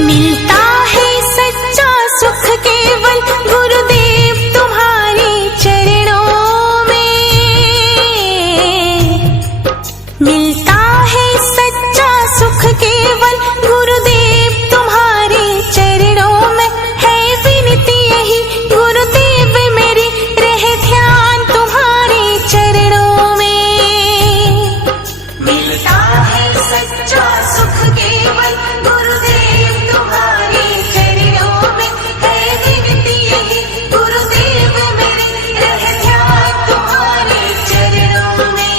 मिलता है सच्चा सुख केवल गुरुदेव तुम्हारे चरणों में। मिलता है सच्चा सुख केवल गुरुदेव तुम्हारे चरणों में। है विनती यही गुरुदेव मेरी, रहे ध्यान तुम्हारे चरणों में। मिलता है सच्चा सुख केवल गुरुदेव तुम्हारे चरणों में। है विनती यही गुरुदेव मेरी, रहे ध्यान तुम्हारे चरणों में।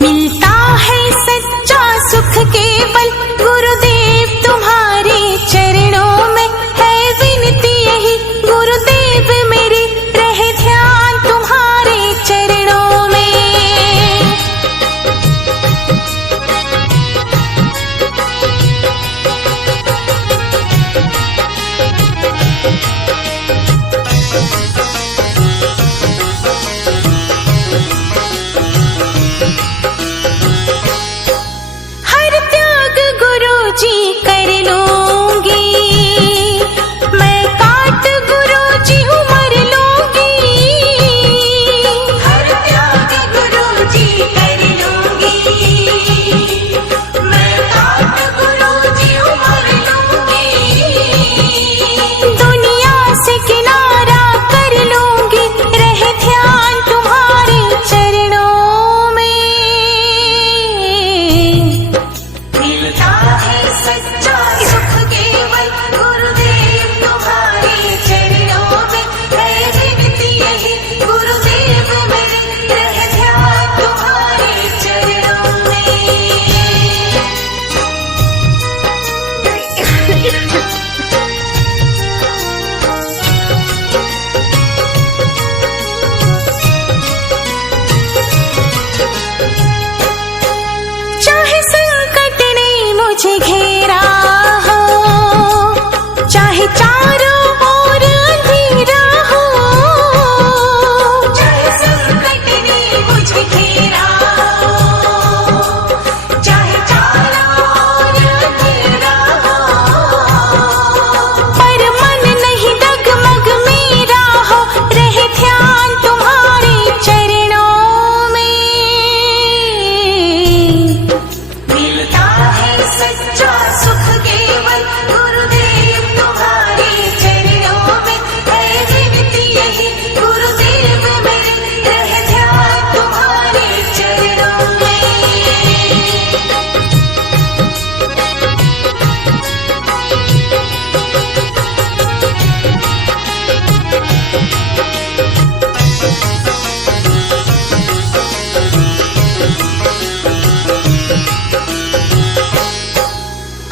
मिलता है सच्चा सुख केवल गुरुदेव तुम्हारे चरणों में। है विनती यही गुरुदेव मेरी, रहे ध्यान तुम्हारे चरणों में। हर त्याग गुरु जी कर लूंगी, मैं काट गुरु जी उमर लूंगी। हर त्याग गुरु जी कर लूंगी, मैं काट गुरु जी उमर लूंगी। दुनिया से किनारा कर लूंगी, रहे ध्यान तुम्हारे चरणों में। मिलता है सच्चा सुख केवल गुरुदेव तुम्हारे चरणों में। है विनती यही गुरुदेव मेरी, रहे ध्यान तुम्हारे चरणों में। चाहे संकट ने मुझे घेरा हो, चाहे चारों ओर अंधेरा हो। चाहे संकट ने मुझे घेरा हो, चाहे चारों ओर अंधेरा हो। पर मन नहीं डगमग मेरा हो, रहे ध्यान तुम्हारे चरणों में। मिलता है सच्चा सुख केवल गुरुदेव तुम्हारे चरणों में। है विनती यही गुरुदेव मेरी, रहे ध्यान तुम्हारे चरणों में।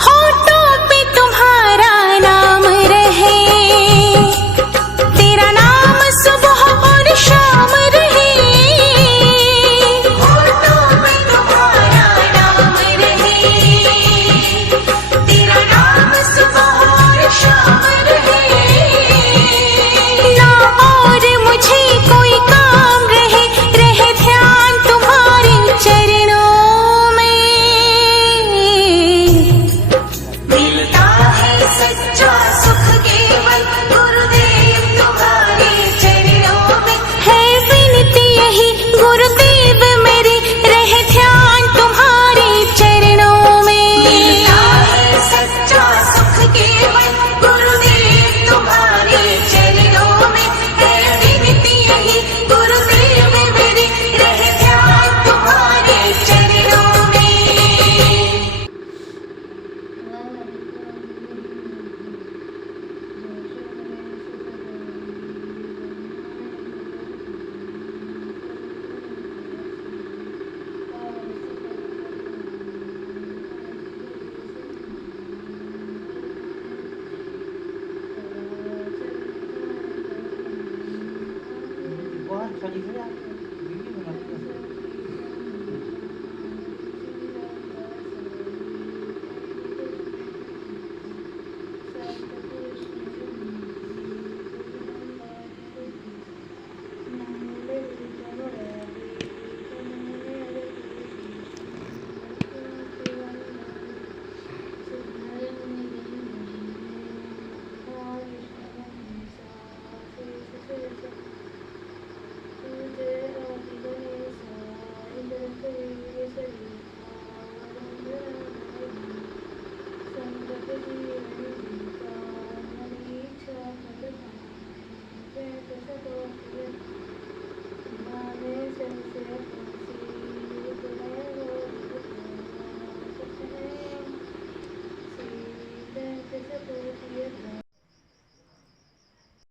होठों पे तुम्हारा नाम रहे, तेरा नाम सुबह और शाम रहे। होठों पे तुम्हारा नाम रहे, तेरा नाम सुबह और शाम रहे। ना और मुझे कोई काम रहे, रहे ध्यान तुम्हारे चरणों में। मिलता है सच्चा सुख केवल गुरुदेव तुम्हारे चरणों में। है विनती यही गुरुदेव मेरी, रहे ध्यान तुम्हारे चरणों में। मिलता है सच्चा सुख केवल गुरुदेव तुम्हारे चरणों में। है विनती यही गुरुदेव मेरी, रहे ध्यान तुम्हारे चरणों में। ये